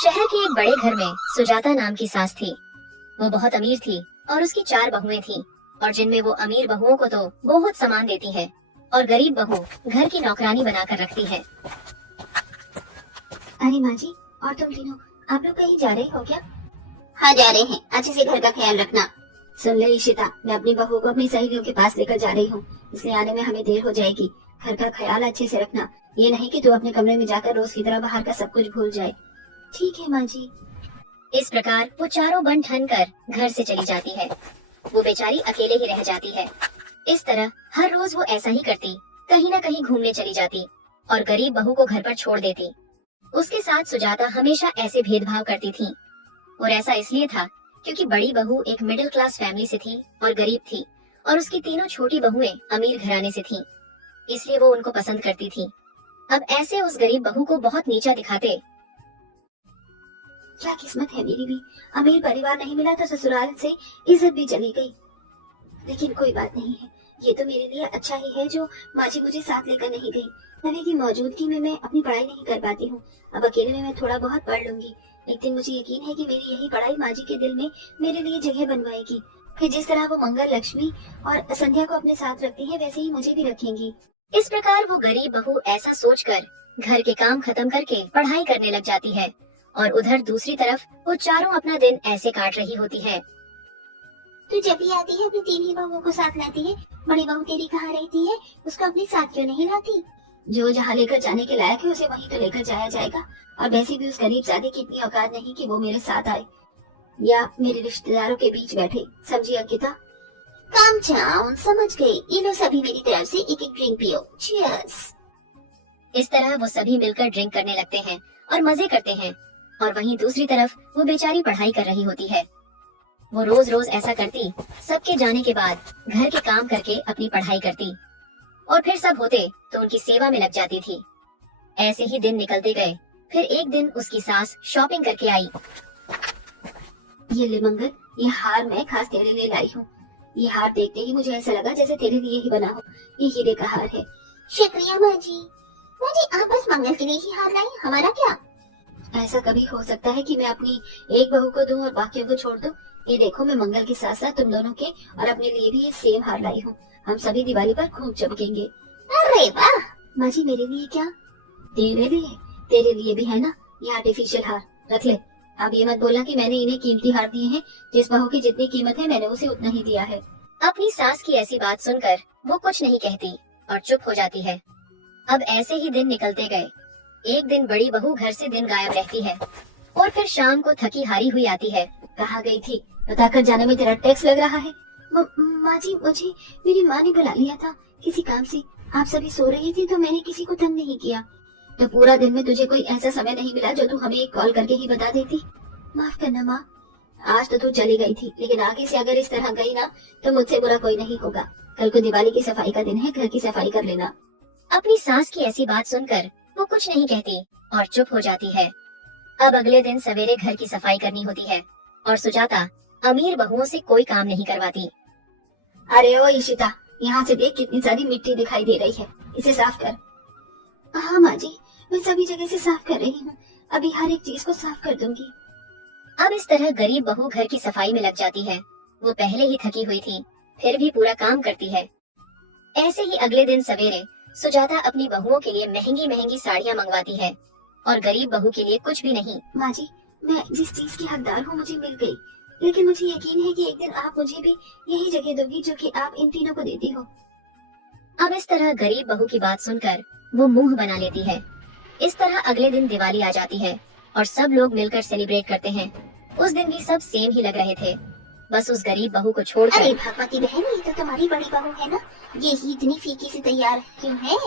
शहर के एक बड़े घर में सुजाता नाम की सास थी। वो बहुत अमीर थी और उसकी 4 बहुएं थीं, और जिनमें वो अमीर बहुओं को तो बहुत सामान देती है और गरीब बहू घर की नौकरानी बनाकर रखती है। अरे माँ जी, और तुम तीनों, आप लोग कहीं जा रहे हो क्या? हाँ जा रहे हैं, अच्छे से घर का ख्याल रखना। सुन ले इशिता, मैं अपनी बहू को अपनी सहेलियों के पास लेकर जा रही हूँ, इसलिए आने में हमें देर हो जाएगी। घर का ख्याल अच्छे से रखना, ये नहीं कि तू अपने कमरे में जाकर रोज की तरह बाहर का सब कुछ भूल जाए। ठीक है माँ जी। इस प्रकार वो चारों बन ठन कर घर से चली जाती है। वो बेचारी अकेले ही रह जाती है। इस तरह हर रोज वो ऐसा ही करती, कहीं न कहीं घूमने चली जाती और गरीब बहू को घर पर छोड़ देती। उसके साथ सुजाता हमेशा ऐसे भेदभाव करती थी, और ऐसा इसलिए था क्योंकि बड़ी बहू एक मिडिल क्लास फैमिली से थी और गरीब थी, और उसकी तीनों छोटी बहुएं अमीर घराने से थीं, इसलिए वो उनको पसंद करती थी। अब ऐसे उस गरीब बहू को बहुत नीचा दिखाते। क्या किस्मत है मेरी भी, अमीर परिवार नहीं मिला तो ससुराल से इज्जत भी चली गई। लेकिन कोई बात नहीं है, ये तो मेरे लिए अच्छा ही है जो माँ जी मुझे साथ लेकर नहीं गई। रवि की मौजूदगी में मैं अपनी पढ़ाई नहीं कर पाती हूँ। अब अकेले में मैं थोड़ा बहुत पढ़ लूंगी। एक दिन मुझे यकीन है कि मेरी यही पढ़ाई माँ जी के दिल में मेरे लिए जगह बनवाएगी। फिर जिस तरह वो मंगल, लक्ष्मी और संध्या को अपने साथ रखती है, वैसे ही मुझे भी रखेंगी। इस प्रकार वो गरीब बहू ऐसा सोचकर घर के काम खत्म करके पढ़ाई करने लग जाती है, और उधर दूसरी तरफ वो चारों अपना दिन ऐसे काट रही होती है। तू जब भी आती है अपनी तीन ही बहुओं को साथ लाती है। बड़ी बहू तेरी कहाँ रहती है, उसको अपने साथ क्यों नहीं लाती? जो जहाँ लेकर जाने के लायक है उसे वहीं तो लेकर जाया जाएगा। और वैसे भी उस गरीब जादे की इतनी औकात नहीं कि वो मेरे साथ आए या मेरे रिश्तेदारों के बीच बैठे। समझी अंकिता? काम चाउन, समझ गई। ये लो सभी मेरी तरफ से एक एक ड्रिंक पियो। चीयर्स। इस तरह वो सभी मिलकर ड्रिंक करने लगते हैं और मजे करते हैं, और वहीं दूसरी तरफ वो बेचारी पढ़ाई कर रही होती है। वो रोज रोज ऐसा करती, सबके जाने के बाद घर के काम करके अपनी पढ़ाई करती, और फिर सब होते तो उनकी सेवा में लग जाती थी। ऐसे ही दिन निकलते गए। फिर एक दिन उसकी सास शॉपिंग करके आई। ये ले मंगल, ये हार मैं खास तेरे लिए लाई हूँ। ये हार देखते ही मुझे ऐसा लगा जैसे तेरे लिए ही बना हो। ये हीरे का हार है। शुक्रिया माँ जी। माँ जी, आप बस मंगल के लिए ही हार लाई, हमारा क्या? ऐसा कभी हो सकता है कि मैं अपनी एक बहू को दूं और बाकियों को छोड़ दूं? ये देखो, मैं मंगल के साथ साथ तुम दोनों के और अपने लिए भी ये सेम हार लाई हूँ। हम सभी दिवाली पर खूब चमकेंगे। अरे वाह! माँ जी, मेरे लिए क्या? तेरे लिए भी है ना ये आर्टिफिशियल हार, रख ले। अब ये मत बोलना कि मैंने इन्हें कीमती हार दिए हैं। जिस बहू की जितनी कीमत है मैंने उसे उतना ही दिया है। अपनी सास की ऐसी बात सुनकर वो कुछ नहीं कहती और चुप हो जाती है। अब ऐसे ही दिन निकलते गए। एक दिन बड़ी बहू घर से दिन गायब रहती है, और फिर शाम को थकी हारी हुई आती है। कहाँ गई थी? बताकर जाने में तेरा टैक्स लग रहा है। माँ जी, मुझे मेरी माँ ने बुला लिया था किसी काम से। आप सभी सो रही थी तो मैंने किसी को तंग नहीं किया। तो पूरा दिन में तुझे कोई ऐसा समय नहीं मिला जो तू हमें एक कॉल करके ही बता देती? माफ करना माँ, आज तो तू चली गई थी, लेकिन आगे से अगर इस तरह गई ना तो मुझसे बुरा कोई नहीं होगा। कल को दिवाली की सफाई का दिन है, घर की सफाई कर लेना। अपनी सास की ऐसी बात सुनकर वो कुछ नहीं कहती और चुप हो जाती है। अब अगले दिन सवेरे घर की सफाई करनी होती है, और सुजाता अमीर बहुओं से कोई काम नहीं करवाती। अरे ओ इशिता, यहाँ से देख कितनी सारी मिट्टी दिखाई दे रही है, इसे साफ कर। हाँ माँ जी, मैं सभी जगह से साफ कर रही हूँ। अभी हर एक चीज को साफ कर दूंगी। अब इस तरह गरीब बहू घर की सफाई में लग जाती है। वो पहले ही थकी हुई थी, फिर भी पूरा काम करती है। ऐसे ही अगले दिन सवेरे सुजाता अपनी बहुओं के लिए महंगी महंगी साड़ियाँ मंगवाती है, और गरीब बहू के लिए कुछ भी नहीं। माँ जी, मैं जिस चीज की हकदार हूँ मुझे मिल गई, लेकिन मुझे यकीन है कि एक दिन आप मुझे भी यही जगह दोगी जो कि आप इन तीनों को देती हो। अब इस तरह गरीब बहू की बात सुनकर वो मुंह बना लेती है। इस तरह अगले दिन दिवाली आ जाती है और सब लोग मिलकर सेलिब्रेट करते हैं। उस दिन भी सब सेम ही लग रहे थे, बस उस गरीब बहू को छोड़कर। अरे भगवती बहन, ये तो तुम्हारी बड़ी बहू है ना, ये ही इतनी फीकी से तैयार क्यों है?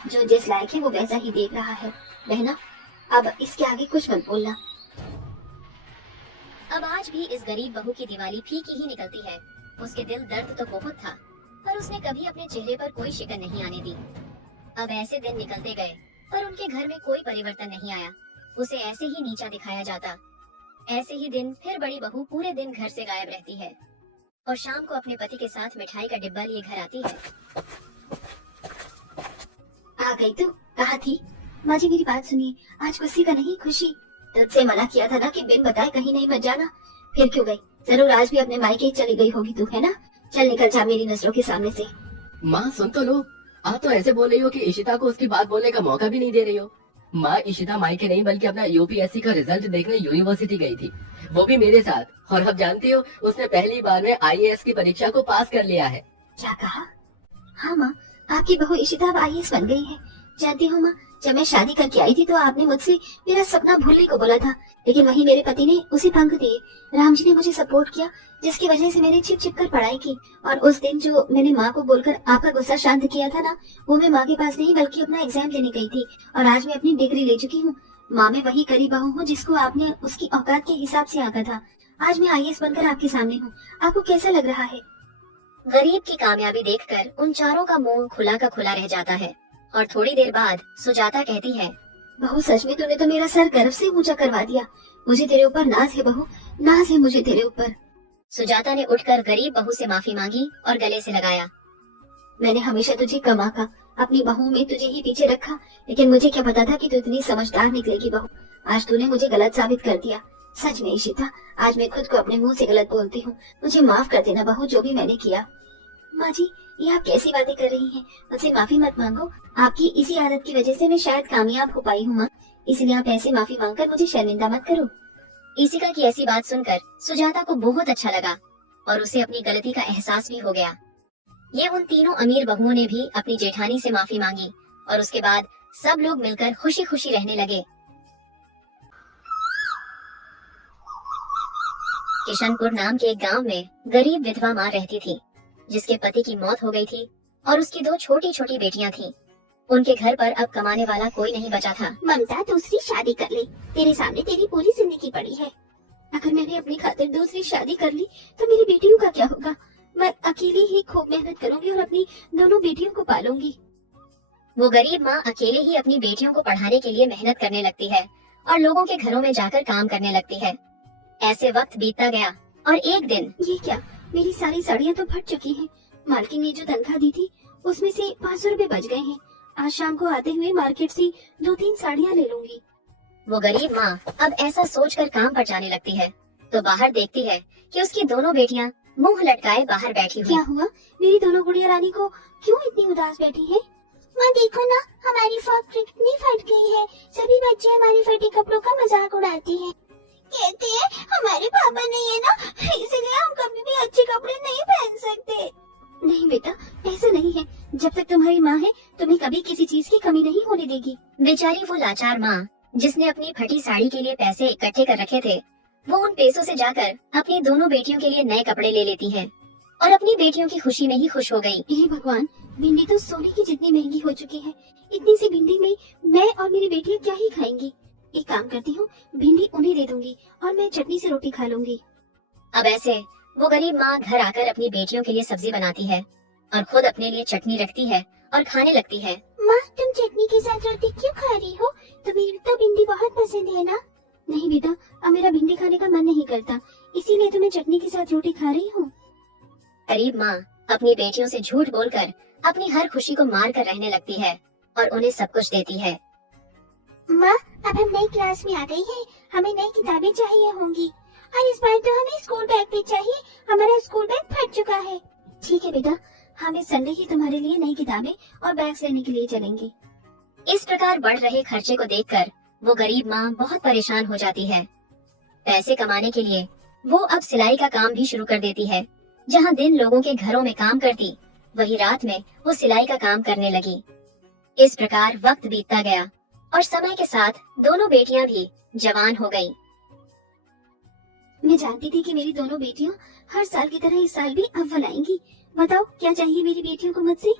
जो जिस लायक है वो वैसा ही देख रहा है। बहना, अब इसके आगे कुछ मत बोलना। अब आज भी इस गरीब बहू की दिवाली फीकी ही निकलती है। उसके दिल दर्द तो बहुत था, पर उसने कभी अपने चेहरे पर कोई शिकन नहीं आने दी। अब ऐसे दिन निकलते गए, पर उनके घर में कोई परिवर्तन नहीं आया। उसे ऐसे ही नीचा दिखाया जाता। ऐसे ही दिन फिर बड़ी बहू पूरे दिन घर से गायब रहती है, और शाम को अपने पति के साथ मिठाई का डिब्बा लिए घर आती है। आ गई तू, कहाँ थी? माँ जी मेरी बात सुनिए, आज गुस्से का नहीं खुशी। तुझसे मना किया था ना कि बिन बताए कहीं नहीं मत जाना, फिर क्यों गई? जरूर आज भी अपने मायके ही चली गई होगी तू, है ना? चल निकल जा मेरी नजरों के सामने से। माँ सुन तो लो, आप तो ऐसे बोल रही हो कि इशिता को उसकी बात बोलने का मौका भी नहीं दे रही हो। माँ, इशिता मायके नहीं बल्कि अपना यूपीएससी का रिजल्ट देखने यूनिवर्सिटी गई थी, वो भी मेरे साथ। और अब जानती हो, उसने पहली बार में आईएएस की परीक्षा को पास कर लिया है। क्या कहा? हाँ माँ, आपकी बहू इशिता अब आईएएस बन गई है। जानती हो माँ, जब मैं शादी करके आई थी तो आपने मुझसे मेरा सपना भूलने को बोला था, लेकिन वही मेरे पति ने उसे पंख दिए। राम जी ने मुझे सपोर्ट किया, जिसकी वजह से मैंने छिप छिप कर पढ़ाई की। और उस दिन जो मैंने माँ को बोलकर आपका गुस्सा शांत किया था ना, वो मैं माँ के पास नहीं बल्कि अपना एग्जाम देने गई थी। और आज मैं अपनी डिग्री ले चुकी हूँ। माँ, मैं वही करी बहू हूँ जिसको आपने उसकी औकात के हिसाब से आंका था। आज मैं आईएएस बनकर आपके सामने हूँ। आपको कैसा लग रहा है? गरीब की कामयाबी देखकर उन चारों का मुंह खुला का खुला रह जाता है। और थोड़ी देर बाद सुजाता कहती है, बहू सच में तूने तो मेरा सर गर्व से ऊंचा करवा दिया। मुझे तेरे ऊपर नाज है बहू, नाज है मुझे तेरे ऊपर। सुजाता ने उठकर गरीब बहू से माफी मांगी और गले से लगाया। मैंने हमेशा तुझे कम आका, अपनी बहू में तुझे ही पीछे रखा, लेकिन मुझे क्या पता था कि तू इतनी समझदार निकलेगी बहू। आज तूने मुझे गलत साबित कर दिया। सच में इशिता, आज मैं खुद को अपने मुंह से गलत बोलती हूँ। मुझे माफ कर देना बहू, जो भी मैंने किया। माँ जी, ये आप कैसी बातें कर रही हैं? मुझसे माफी मत मांगो। आपकी इसी आदत की वजह से मैं शायद कामयाब हो पाई हूँ माँ, इसलिए आप ऐसे माफी मांगकर मुझे शर्मिंदा मत करो। ईशिका की ऐसी बात सुनकर सुजाता को बहुत अच्छा लगा और उसे अपनी गलती का एहसास भी हो गया। ये उन तीनों अमीर बहुओं ने भी अपनी जेठानी से माफी मांगी और उसके बाद सब लोग मिलकर खुशी खुशी रहने लगे। किशनपुर नाम के एक गांव में गरीब विधवा माँ रहती थी, जिसके पति की मौत हो गई थी और उसकी 2 छोटी छोटी बेटियां थीं। उनके घर पर अब कमाने वाला कोई नहीं बचा था। ममता, दूसरी शादी कर ले, तेरे सामने तेरी पूरी जिंदगी पड़ी है। अगर मैंने अपनी खातिर दूसरी शादी कर ली तो मेरी बेटियों का क्या होगा? मैं अकेली ही खूब मेहनत करूंगी और अपनी दोनों बेटियों को पालूंगी। वो गरीब माँ अकेले ही अपनी बेटियों को पढ़ाने के लिए मेहनत करने लगती है और लोगों के घरों में जाकर काम करने लगती है। ऐसे वक्त बीतता गया और एक दिन, ये क्या, मेरी सारी साड़ियाँ तो फट चुकी हैं। मालकिन ने जो तनख्वाह दी थी उसमें से 500 रुपए बच गए हैं। आज शाम को आते हुए मार्केट से 2-3 साड़ियाँ ले लूंगी। वो गरीब माँ अब ऐसा सोचकर काम पर जाने लगती है तो बाहर देखती है कि उसकी दोनों बेटियां मुंह लटकाए बाहर बैठी हुई। क्या हुआ? मेरी दोनों गुड़िया रानी को क्यों इतनी उदास बैठी है? माँ देखो ना, हमारी फैक्ट्री कितनी फट गई है। सभी बच्चे हमारी फटे कपड़ों का मजाक उड़ाते हैं। कहते हैं हमारे पापा नहीं है ना, इसलिए हम कभी भी अच्छे कपड़े नहीं पहन सकते। नहीं बेटा, ऐसा नहीं है। जब तक तुम्हारी माँ है तुम्हें कभी किसी चीज की कमी नहीं होने देगी। बेचारी वो लाचार माँ जिसने अपनी फटी साड़ी के लिए पैसे इकट्ठे कर रखे थे, वो उन पैसों से जाकर अपनी दोनों बेटियों के लिए नए कपड़े ले लेती है और अपनी बेटियों की खुशी में ही खुश हो गई। हे भगवान, भिंडी तो सोने की जितनी महंगी हो चुकी है। इतनी सी भिंडी में मैं और मेरी बेटियां क्या ही खाएंगी। एक काम करती हूँ, भिंडी उन्हें दे दूंगी और मैं चटनी से रोटी खा लूंगी। अब ऐसे वो गरीब माँ घर आकर अपनी बेटियों के लिए सब्जी बनाती है और खुद अपने लिए चटनी रखती है और खाने लगती है। माँ, तुम चटनी के साथ रोटी क्यों खा रही हो? तुम्हें तो भिंडी बहुत पसंद है ना? नहीं बेटा, अब मेरा भिंडी खाने का मन नहीं करता, इसीलिए तो मैं चटनी के साथ रोटी खा रही हूँ। गरीब माँ अपनी बेटियों से झूठ बोलकर अपनी हर खुशी को मार कर रहने लगती है और उन्हें सब कुछ देती है। माँ, अब हम नई क्लास में आ गई हैं, हमें नई किताबें चाहिए होंगी और इस बार तो हमें स्कूल बैग भी चाहिए। हमारा स्कूल बैग फट चुका है। ठीक है बेटा, हम इस संडे ही तुम्हारे लिए नई किताबें और बैग्स लेने के लिए चलेंगे। इस प्रकार बढ़ रहे खर्चे को देखकर वो गरीब माँ बहुत परेशान हो जाती है। पैसे कमाने के लिए वो अब सिलाई का काम भी शुरू कर देती है। जहाँ दिन लोगों के घरों में काम करती, वही रात में वो सिलाई का काम करने लगी। इस प्रकार वक्त बीतता गया और समय के साथ दोनों बेटियां भी जवान हो गईं। मैं जानती थी कि मेरी दोनों बेटियां हर साल की तरह इस साल भी अव्वल आएंगी। बताओ क्या चाहिए मेरी बेटियों को मुझसे?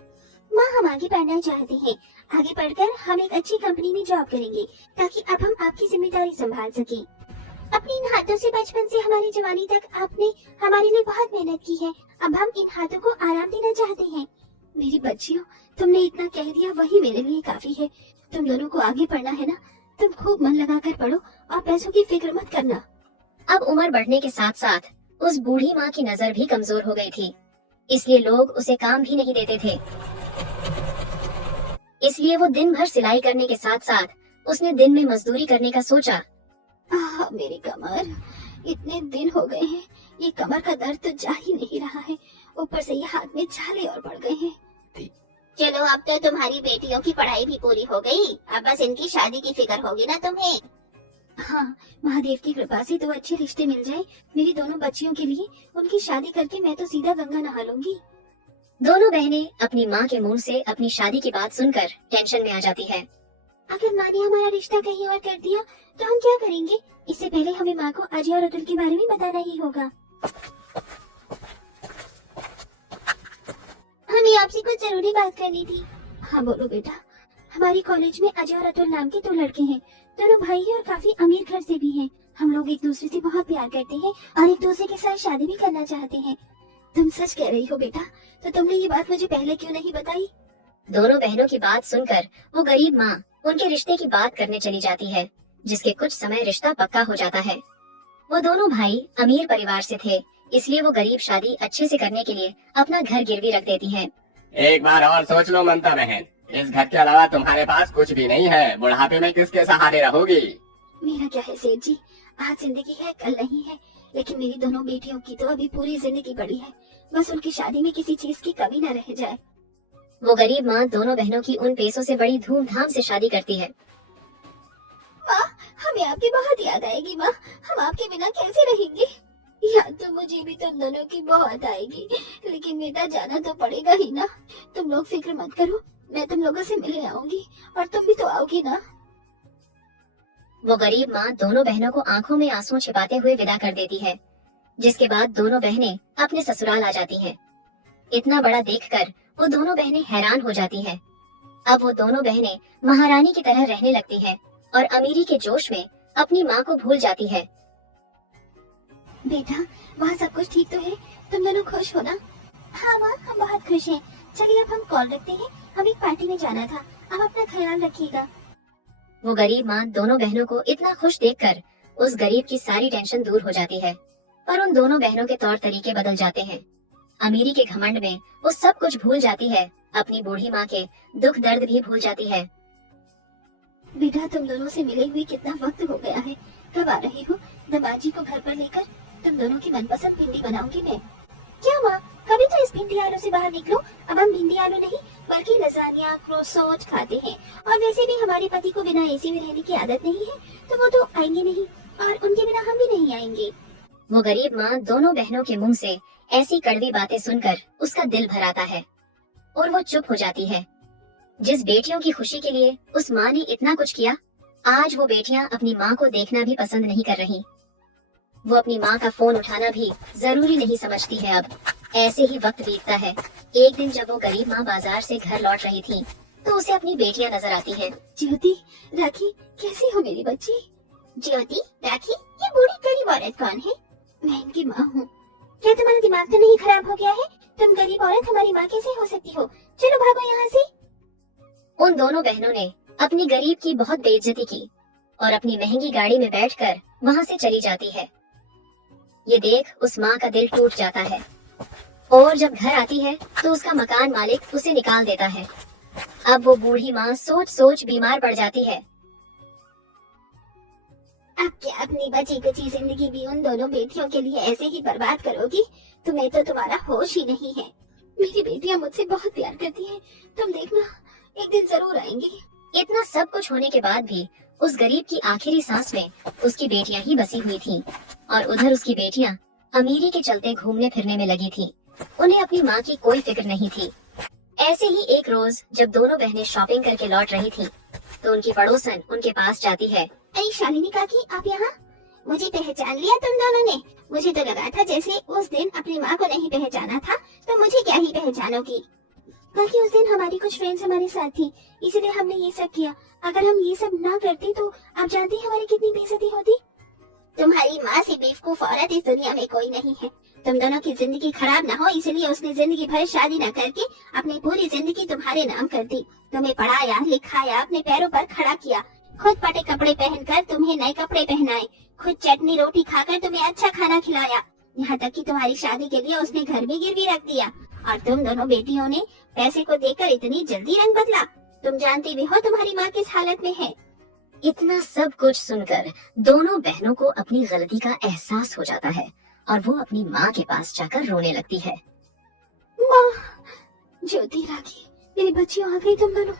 माँ, हम आगे पढ़ना चाहते हैं। आगे पढ़कर हम एक अच्छी कंपनी में जॉब करेंगे ताकि अब हम आपकी जिम्मेदारी संभाल सकें। अपने इन हाथों से बचपन से हमारी जवानी तक आपने हमारे लिए बहुत मेहनत की है। अब हम इन हाथों को आराम देना चाहते हैं। मेरी बच्चियों, तुमने इतना कह दिया वही मेरे लिए काफी है। तुम दोनों को आगे पढ़ना है ना, तुम खूब मन लगाकर पढ़ो और पैसों की फिक्र मत करना। अब उम्र बढ़ने के साथ साथ उस बूढ़ी माँ की नजर भी कमजोर हो गई थी, इसलिए लोग उसे काम भी नहीं देते थे। इसलिए वो दिन भर सिलाई करने के साथ साथ उसने दिन में मजदूरी करने का सोचा। मेरी कमर, इतने दिन हो गए हैं, ये कमर का दर्द तो जा ही नहीं रहा है, ऊपर से ये हाथ में छाले और पड़ गए हैं। चलो अब तो तुम्हारी बेटियों की पढ़ाई भी पूरी हो गई, अब बस इनकी शादी की फिक्र होगी ना तुम्हें। हाँ, महादेव की कृपा से 2 अच्छे रिश्ते मिल जाए मेरी दोनों बच्चियों के लिए, उनकी शादी करके मैं तो सीधा गंगा नहा लूंगी। दोनों बहनें अपनी माँ के मुंह से अपनी शादी की बात सुनकर टेंशन में आ जाती है। अगर माँ ने हमारा रिश्ता कहीं और कर दिया तो हम क्या करेंगे? इससे पहले हमें माँ को अजय और अतुल के बारे में बताना ही होगा। हमें आपसे कुछ जरूरी बात करनी थी। हाँ बोलो बेटा। हमारी कॉलेज में अजय और अतुल नाम के 2 लड़के हैं, दोनों भाई हैं और काफी अमीर घर से भी हैं। हम लोग एक दूसरे से बहुत प्यार करते हैं और एक दूसरे के साथ शादी भी करना चाहते हैं। तुम सच कह रही हो बेटा? तो तुमने ये बात मुझे पहले क्यों नहीं बताई? दोनों बहनों की बात सुनकर वो गरीब माँ उनके रिश्ते की बात करने चली जाती है, जिसके कुछ समय रिश्ता पक्का हो जाता है। वो दोनों भाई अमीर परिवार से थे, इसलिए वो गरीब शादी अच्छे से करने के लिए अपना घर गिरवी रख देती हैं। एक बार और सोच लो ममता बहन, इस घर के अलावा तुम्हारे पास कुछ भी नहीं है। बुढ़ापे में किसके सहारे रहोगी? मेरा क्या है सेठ जी, आज जिंदगी है कल नहीं है, लेकिन मेरी दोनों बेटियों की तो अभी पूरी जिंदगी पड़ी है। बस उनकी शादी में किसी चीज की कमी न रह जाए। वो गरीब माँ दोनों बहनों की उन पैसों से बड़ी धूमधाम से शादी करती है। माँ, हमें आपकी बहुत याद आएगी माँ, हम आपके बिना कैसे रहेंगे? याद तो मुझे भी तुम दोनों की बहुत आएगी, लेकिन बेटा जाना तो पड़ेगा ही ना। तुम लोग फिक्र मत करो, मैं तुम लोगों से मिलने आऊंगी और तुम भी तो आओगी ना। वो गरीब माँ दोनों बहनों को आंखों में आंसू छिपाते हुए विदा कर देती है, जिसके बाद दोनों बहनें अपने ससुराल आ जाती हैं। इतना बड़ा देखकर वो दोनों बहनें हैरान हो जाती हैं। अब वो दोनों बहनें महारानी की तरह रहने लगती हैं और अमीरी के जोश में अपनी माँ को भूल जाती है। बेटा, वहाँ सब कुछ ठीक तो है? तुम दोनों खुश हो ना? हाँ माँ, हम बहुत खुश हैं। चलिए अब हम कॉल रखते हैं, हम एक पार्टी में जाना था। आप अपना ख्याल रखिएगा। वो गरीब माँ दोनों बहनों को इतना खुश देखकर उस गरीब की सारी टेंशन दूर हो जाती है, पर उन दोनों बहनों के तौर तरीके बदल जाते हैं। अमीरी के घमंड में वो सब कुछ भूल जाती है, अपनी बूढ़ी माँ के दुख दर्द भी भूल जाती है। बेटा, तुम दोनों से मिले हुए कितना वक्त हो गया है, कब आ रही हो? दमाजी को घर पर लेकर तुम दोनों की मनपसंद भिंडी बनाऊंगी मैं। क्या माँ, कभी तो इस भिंडी आलू से बाहर निकलो। अब हम भिंडी आलू नहीं बल्कि लजानिया क्रोसोट खाते हैं, और वैसे भी हमारे पति को बिना एसी में रहने की आदत नहीं है, तो वो तो आएंगे नहीं और उनके बिना हम भी नहीं आएंगे। वो गरीब माँ दोनों बहनों के मुंह से ऐसी कड़वी बातें सुनकर उसका दिल भर आता है और वो चुप हो जाती है। जिस बेटियों की खुशी के लिए उस माँ ने इतना कुछ किया, आज वो बेटियां अपनी माँ को देखना भी पसंद नहीं कर रही। वो अपनी माँ का फोन उठाना भी जरूरी नहीं समझती है। अब ऐसे ही वक्त बीतता है। एक दिन जब वो गरीब माँ बाजार से घर लौट रही थी, तो उसे अपनी बेटियां नजर आती हैं। ज्योति, राखी, कैसी हो मेरी बच्ची? ज्योति, राखी, ये बूढ़ी गरीब औरत कौन है? मैं इनकी माँ हूँ। क्या तुम्हारा दिमाग तो नहीं खराब हो गया है? तुम गरीब औरत हमारी माँ कैसे हो सकती हो? चलो भागो यहाँ से। उन दोनों बहनों ने अपनी गरीब की बहुत बेइज्जती की और अपनी महंगी गाड़ी में बैठकर वहाँ से चली जाती है। ये देख उस माँ का दिल टूट जाता है और जब घर आती है तो उसका मकान मालिक उसे निकाल देता है। अब वो बूढ़ी माँ सोच सोच बीमार पड़ जाती है। अब क्या अपनी बची कुची जिंदगी भी उन दोनों बेटियों के लिए ऐसे ही बर्बाद करोगी? तुम्हें तो तुम्हारा होश ही नहीं है। मेरी बेटियां मुझसे बहुत प्यार करती हैं, तुम देखना एक दिन जरूर आएंगी। इतना सब कुछ होने के बाद भी उस गरीब की आखिरी सांस में उसकी बेटियां ही बसी हुई थीं और उधर उसकी बेटियां अमीरी के चलते घूमने फिरने में लगी थीं। उन्हें अपनी माँ की कोई फिक्र नहीं थी। ऐसे ही एक रोज जब दोनों बहनें शॉपिंग करके लौट रही थीं, तो उनकी पड़ोसन उनके पास जाती है। अरे शालिनी काकी, आप यहाँ? मुझे पहचान लिया तुम दोनों ने? मुझे तो लगा था जैसे उस दिन अपनी माँ को नहीं पहचाना था, तो मुझे क्या ही पहचानोगी। काकी, उस दिन हमारी कुछ फ्रेंड्स हमारे साथ थी, इसलिए हमने ये सब किया। अगर हम ये सब ना करते तो आप जानती हमारी कितनी बेइज्जती होती। तुम्हारी माँ से बेवकूफ औरत इस दुनिया में कोई नहीं है। तुम दोनों की जिंदगी खराब ना हो इसलिए उसने जिंदगी भर शादी न करके अपनी पूरी जिंदगी तुम्हारे नाम कर दी। तुम्हें पढ़ाया लिखाया, अपने पैरों पर खड़ा किया, खुद पटे कपड़े पहनकर तुम्हें नए कपड़े पहनाए, खुद चटनी रोटी खाकर तुम्हें अच्छा खाना खिलाया, यहाँ तक कि तुम्हारी शादी के लिए उसने घर भी गिरवी रख दिया। और तुम दोनों बेटियों ने पैसे को देखकर इतनी जल्दी रंग बदला। तुम जानती भी हो तुम्हारी माँ किस हालत में है। इतना सब कुछ सुनकर दोनों बहनों को अपनी गलती का एहसास हो जाता है और वो अपनी माँ के पास जाकर रोने लगती है। माँ, ज्योति राखी, मेरी बच्चियों आ गई तुम दोनों।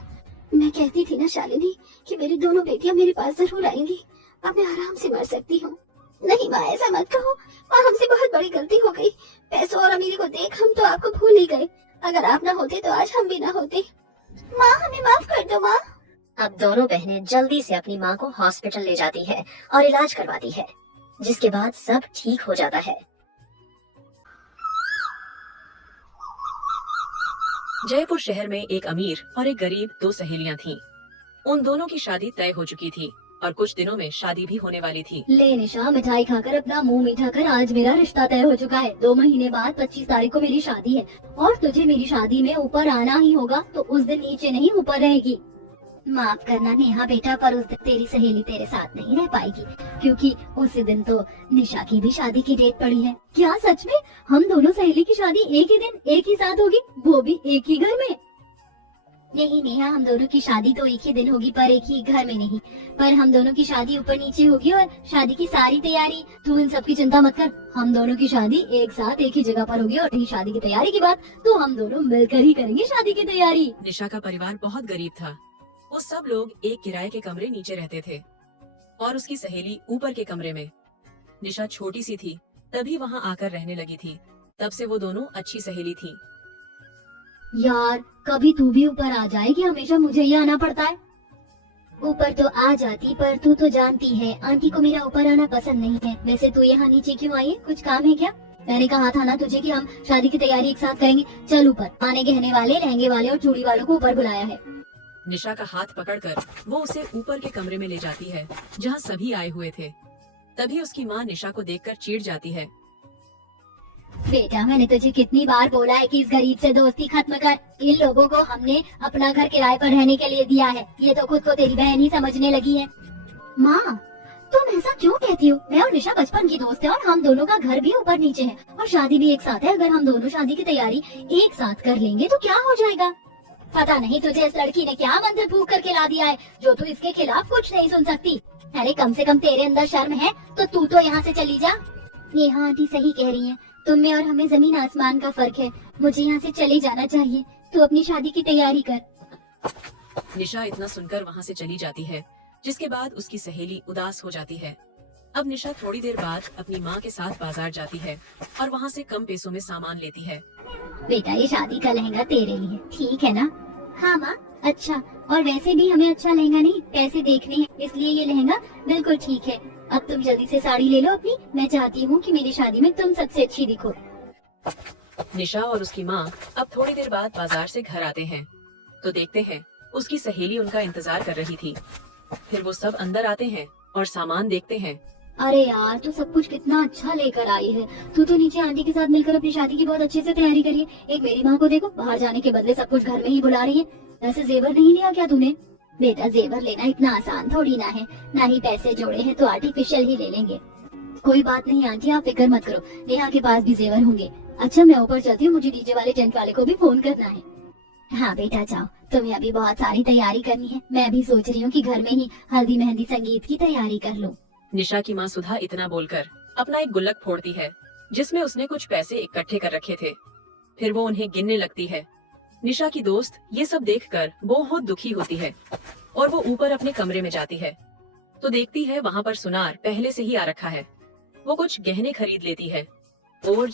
मैं कहती थी ना शालिनी कि मेरी दोनों बेटियां मेरे पास जरूर आएंगी, अब मैं आराम से मर सकती हूँ। नहीं माँ, ऐसा मत कहो माँ, हमसे बहुत बड़ी गलती हो गई। पैसों और अमीरी को देख हम तो आपको भूल ही गए। अगर आप ना होते तो आज हम भी ना होते। माँ, हमें माफ कर दो माँ। अब दोनों बहनें जल्दी से अपनी माँ को हॉस्पिटल ले जाती है और इलाज करवाती है, जिसके बाद सब ठीक हो जाता है। जयपुर शहर में एक अमीर और एक गरीब दो सहेलियां थीं। उन दोनों की शादी तय हो चुकी थी और कुछ दिनों में शादी भी होने वाली थी। ले निशा, मिठाई खाकर अपना मुंह मीठा कर, आज मेरा रिश्ता तय हो चुका है। 2 महीने बाद 25 तारीख को मेरी शादी है और तुझे मेरी शादी में ऊपर आना ही होगा, तो उस दिन नीचे नहीं ऊपर रहेगी। माफ करना नेहा बेटा, पर उस दिन तेरी सहेली तेरे साथ नहीं रह पाएगी, क्योंकि उसी दिन तो निशा की भी शादी की डेट पड़ी है। क्या सच में? हम दोनों सहेली की शादी एक ही दिन एक ही साथ होगी, वो भी एक ही घर में? नहीं नेहा, हम दोनों की शादी तो एक ही दिन होगी पर एक ही घर में नहीं। पर हम दोनों की शादी ऊपर नीचे होगी और शादी की सारी तैयारी, तू इन सब की चिंता मत कर। हम दोनों की शादी एक साथ एक ही जगह पर होगी और रही शादी की तैयारी की बात, तो हम दोनों मिलकर ही करेंगे शादी की तैयारी। निशा का परिवार बहुत गरीब था। वो सब लोग एक किराए के कमरे नीचे रहते थे और उसकी सहेली ऊपर के कमरे में। निशा छोटी सी थी तभी वहाँ आकर रहने लगी थी। तब से वो दोनों अच्छी सहेली थी। यार, कभी तू भी ऊपर आ जाएगी, हमेशा मुझे ही आना पड़ता है। ऊपर तो आ जाती, पर तू तो जानती है आंटी को मेरा ऊपर आना पसंद नहीं है। वैसे तू यहाँ नीचे क्यों आई है? कुछ काम है क्या? मैंने कहा था ना तुझे कि हम शादी की तैयारी एक साथ करेंगे। चल ऊपर। आने गहने वाले, लहंगे वाले और चूड़ी वालों को ऊपर बुलाया है। निशा का हाथ पकड़कर वो उसे ऊपर के कमरे में ले जाती है जहाँ सभी आए हुए थे। तभी उसकी माँ निशा को देखकर चिढ़ जाती है। बेटा, मैंने तुझे कितनी बार बोला है कि इस गरीब से दोस्ती खत्म कर। इन लोगों को हमने अपना घर किराए पर रहने के लिए दिया है, ये तो खुद को तेरी बहन ही समझने लगी है। माँ, तुम ऐसा क्यों कहती हो? मैं और निशा बचपन की दोस्त है और हम दोनों का घर भी ऊपर नीचे है और शादी भी एक साथ है। अगर हम दोनों शादी की तैयारी एक साथ कर लेंगे तो क्या हो जाएगा? पता नहीं तुझे इस लड़की ने क्या मंत्र फूंक करके ला दिया है जो तू इसके खिलाफ कुछ नहीं सुन सकती। अरे कम से कम तेरे अंदर शर्म है तो तू तो यहाँ से चली जा। नेहा आंटी सही कह रही है, तुम में और हमें जमीन आसमान का फर्क है। मुझे यहाँ से चले जाना चाहिए, तू अपनी शादी की तैयारी कर। निशा इतना सुनकर वहाँ से चली जाती है, जिसके बाद उसकी सहेली उदास हो जाती है। अब निशा थोड़ी देर बाद अपनी माँ के साथ बाजार जाती है और वहाँ से कम पैसों में सामान लेती है। बेटा, ये शादी का लहंगा तेरे लिए, ठीक है ना? हाँ माँ। अच्छा, और वैसे भी हमें अच्छा लहंगा नहीं, पैसे देखने हैं, इसलिए ये लहंगा बिल्कुल ठीक है। अब तुम जल्दी से साड़ी ले लो अपनी। मैं चाहती हूँ कि मेरी शादी में तुम सबसे अच्छी दिखो। निशा और उसकी माँ अब थोड़ी देर बाद बाजार से घर आते हैं तो देखते हैं उसकी सहेली उनका इंतजार कर रही थी। फिर वो सब अंदर आते हैं और सामान देखते हैं। अरे यार, तू सब कुछ कितना अच्छा लेकर आई है। तू तो नीचे आंटी के साथ मिलकर अपनी शादी की बहुत अच्छे से तैयारी करी है। एक मेरी माँ को देखो, बाहर जाने के बदले सब कुछ घर में ही बुला रही है। वैसे जेवर नहीं लिया क्या तूने? बेटा, जेवर लेना इतना आसान थोड़ी ना है, ना ही पैसे जोड़े हैं तो आर्टिफिशियल ही ले लेंगे। कोई बात नहीं आंटी, आप फिक्र मत करो, नेहा के पास भी जेवर होंगे। अच्छा, मैं ऊपर चलती हूँ, मुझे डीजे वाले टेंट वाले को भी फोन करना है। हाँ बेटा जाओ, तुम्हें अभी बहुत सारी तैयारी करनी है। मैं भी सोच रही हूँ कि घर में ही हल्दी मेहंदी संगीत की तैयारी कर लूँ। निशा की माँ सुधा इतना बोलकर अपना एक गुल्लक फोड़ती है जिसमें उसने कुछ पैसे इकट्ठे कर रखे थे। फिर वो उन्हें गिनने लगती है। निशा की दोस्त ये सब देखकर बहुत दुखी होती है और वो ऊपर अपने कमरे में जाती है तो देखती है वहाँ पर सुनार पहले से ही आ रखा है। वो कुछ गहने खरीद लेती है और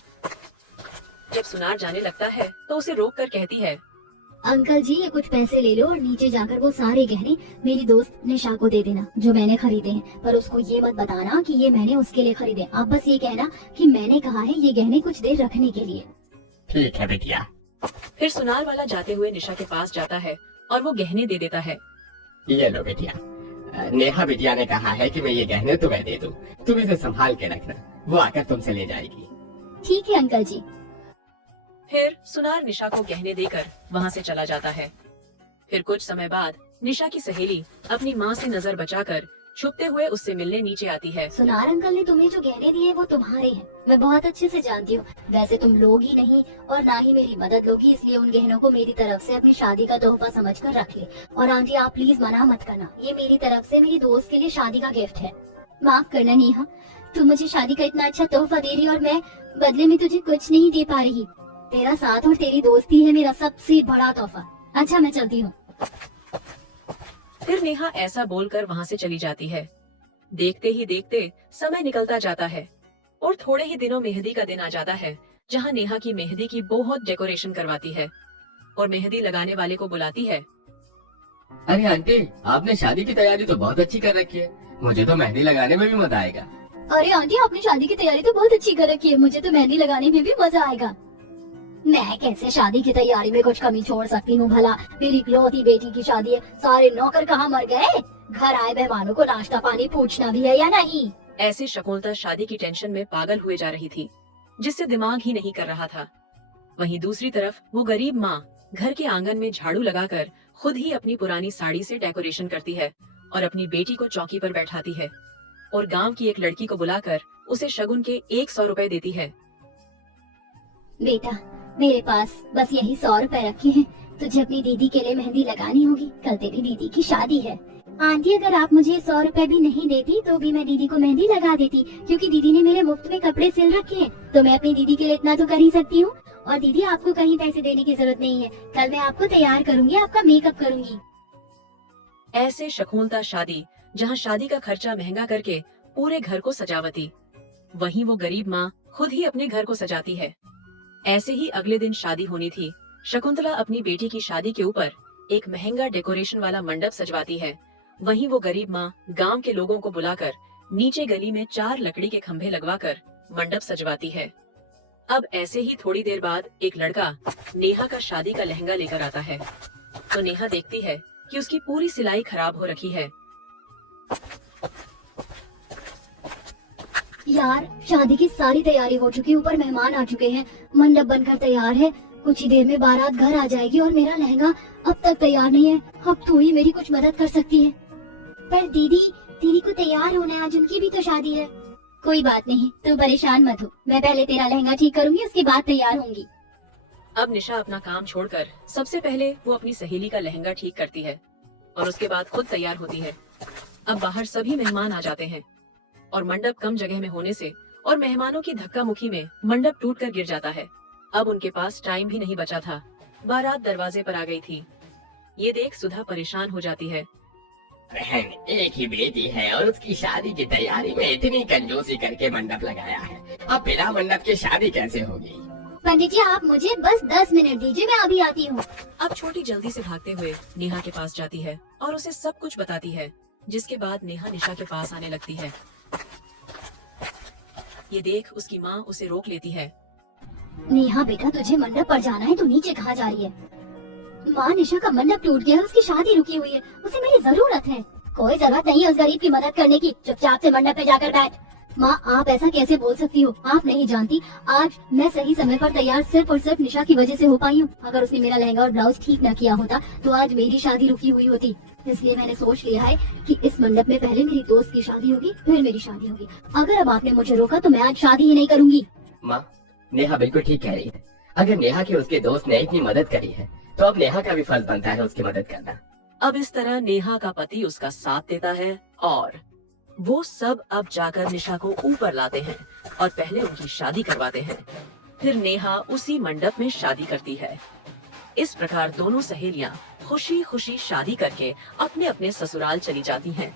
जब सुनार जाने लगता है तो उसे रोक कर कहती है, अंकल जी, ये कुछ पैसे ले लो और नीचे जाकर वो सारे गहने मेरी दोस्त निशा को दे देना जो मैंने खरीदे हैं। पर उसको ये मत बताना कि ये मैंने उसके लिए खरीदे। आप बस ये कहना कि मैंने कहा है ये गहने कुछ देर रखने के लिए। ठीक है बिटिया। फिर सुनार वाला जाते हुए निशा के पास जाता है और वो गहने दे देता है। ये लो बिटिया, नेहा बिटिया ने कहा है कि मैं ये गहने तुम्हें दे दूं, तुम इसे संभाल के रखना, वो आकर तुमसे ले जाएगी। ठीक है अंकल जी। फिर सुनार निशा को गहने देकर वहाँ से चला जाता है। फिर कुछ समय बाद निशा की सहेली अपनी माँ से नजर बचाकर छुपते हुए उससे मिलने नीचे आती है। सुनार अंकल ने तुम्हें जो गहने दिए वो तुम्हारे हैं, मैं बहुत अच्छे से जानती हूँ। वैसे तुम लोग ही नहीं और ना ही मेरी मदद लोगी, इसलिए उन गहनों को मेरी तरफ से अपनी शादी का तोहफा समझकर रख ले। और आंटी आप प्लीज मना मत करना, ये मेरी तरफ से मेरी दोस्त के लिए शादी का गिफ्ट है। माफ करना नेहा, तू मुझे शादी का इतना अच्छा तोहफा दे रही और मैं बदले में तुझे कुछ नहीं दे पा रही। तेरा साथ और तेरी दोस्ती है मेरा सबसे बड़ा तोहफा। अच्छा मैं चलती हूँ। फिर नेहा ऐसा बोलकर वहाँ से चली जाती है। देखते ही देखते समय निकलता जाता है और थोड़े ही दिनों मेहंदी का दिन आ जाता है, जहाँ नेहा की मेहंदी की बहुत डेकोरेशन करवाती है और मेहंदी लगाने वाले को बुलाती है। अरे आंटी, आपने शादी की तैयारी तो बहुत अच्छी कर रखी है, मुझे तो मेहंदी लगाने में भी मजा आएगा। अरे आंटी आपने शादी की तैयारी तो बहुत अच्छी कर रखी है, मुझे तो मेहंदी लगाने में भी मजा आएगा। मैं कैसे शादी की तैयारी में कुछ कमी छोड़ सकती हूँ भला, मेरी इकलौती बेटी की शादी है, सारे नौकर कहाँ मर गए, घर आए मेहमानों को नाश्ता पानी पूछना भी है या नहीं। ऐसे शकुंतला शादी की टेंशन में पागल हुए जा रही थी, जिससे दिमाग ही नहीं कर रहा था। वहीं दूसरी तरफ वो गरीब माँ घर के आंगन में झाड़ू लगाकर खुद ही अपनी पुरानी साड़ी से डेकोरेशन करती है और अपनी बेटी को चौकी पर बैठाती है और गांव की एक लड़की को बुलाकर उसे शगुन के 100 रुपए देती है। बेटा मेरे पास बस यही 100 रुपए रखे हैं, तुझे अपनी दीदी के लिए मेहंदी लगानी होगी, कल तेरी दीदी की शादी है। आंटी अगर आप मुझे 100 रुपए भी नहीं देती तो भी मैं दीदी को मेहंदी लगा देती, क्योंकि दीदी ने मेरे मुफ्त में कपड़े सिल रखे हैं, तो मैं अपनी दीदी के लिए इतना तो कर ही सकती हूँ। और दीदी आपको कहीं पैसे देने की जरूरत नहीं है, कल मैं आपको तैयार करूंगी, आपका मेकअप करूंगी। ऐसे शकुंतला शादी, जहाँ शादी का खर्चा महंगा करके पूरे घर को सजावती, वहीं वो गरीब माँ खुद ही अपने घर को सजाती है। ऐसे ही अगले दिन शादी होनी थी। शकुंतला अपनी बेटी की शादी के ऊपर एक महंगा डेकोरेशन वाला मंडप सजवाती है। वहीं वो गरीब माँ गांव के लोगों को बुलाकर नीचे गली में 4 लकड़ी के खंभे लगवाकर मंडप सजवाती है। अब ऐसे ही थोड़ी देर बाद एक लड़का नेहा का शादी का लहंगा लेकर आता है, तो नेहा देखती है कि उसकी पूरी सिलाई खराब हो रखी है। यार शादी की सारी तैयारी हो चुकी है, ऊपर मेहमान आ चुके हैं, मंडप बनकर तैयार है, कुछ ही देर में बारात घर आ जाएगी और मेरा लहंगा अब तक तैयार नहीं है। अब तू ही मेरी कुछ मदद कर सकती है। पर दीदी को तैयार होना है, आज उनकी भी तो शादी है। कोई बात नहीं, तू परेशान मत हो, मैं पहले तेरा लहंगा ठीक करूंगी, उसके बाद तैयार होंगी। अब निशा अपना काम छोड़कर सबसे पहले वो अपनी सहेली का लहंगा ठीक करती है और उसके बाद खुद तैयार होती है। अब बाहर सभी मेहमान आ जाते हैं और मंडप कम जगह में होने से और मेहमानों की धक्का मुक्की में मंडप टूटकर गिर जाता है। अब उनके पास टाइम भी नहीं बचा था, बारात दरवाजे पर आ गई थी। ये देख सुधा परेशान हो जाती है। बहन, एक ही बेटी है और उसकी शादी की तैयारी में इतनी कंजूसी करके मंडप लगाया है, अब बिना मंडप की शादी कैसे होगी? पंडित जी आप मुझे बस 10 मिनट दीजिए, मैं अभी आती हूँ। अब छोटी जल्दी से भागते हुए नेहा के पास जाती है और उसे सब कुछ बताती है, जिसके बाद नेहा निशा के पास आने लगती है। ये देख उसकी माँ उसे रोक लेती है। नेहा बेटा तुझे मंडप पर जाना है, तू नीचे कहाँ जा रही है? माँ निशा का मंडप टूट गया है, उसकी शादी रुकी हुई है, उसे मेरी जरूरत है। कोई जरूरत नहीं है उस गरीब की मदद करने की, चुपचाप से मंडप पे जाकर बैठ। माँ आप ऐसा कैसे बोल सकती हो, आप नहीं जानती आज मैं सही समय पर तैयार सिर्फ और सिर्फ निशा की वजह से हो पाई हूँ। अगर उसने मेरा लहंगा और ब्लाउज ठीक न किया होता तो आज मेरी शादी रुकी हुई होती। इसलिए मैंने सोच लिया है कि इस मंडप में पहले मेरी दोस्त की शादी होगी, फिर मेरी शादी होगी। अगर अब आपने मुझे रोका तो मैं आज शादी ही नहीं करूंगी। माँ, नेहा बिल्कुल ठीक कह रही है। अगर नेहा की उसके दोस्त ने इतनी मदद करी है तो अब नेहा का भी फर्ज बनता है उसकी मदद करना। अब इस तरह नेहा का पति उसका साथ देता है और वो सब अब जाकर निशा को ऊपर लाते हैं और पहले उनकी शादी करवाते हैं। फिर नेहा उसी मंडप में शादी करती है। इस प्रकार दोनों सहेलियां खुशी खुशी शादी करके अपने अपने ससुराल चली जाती हैं।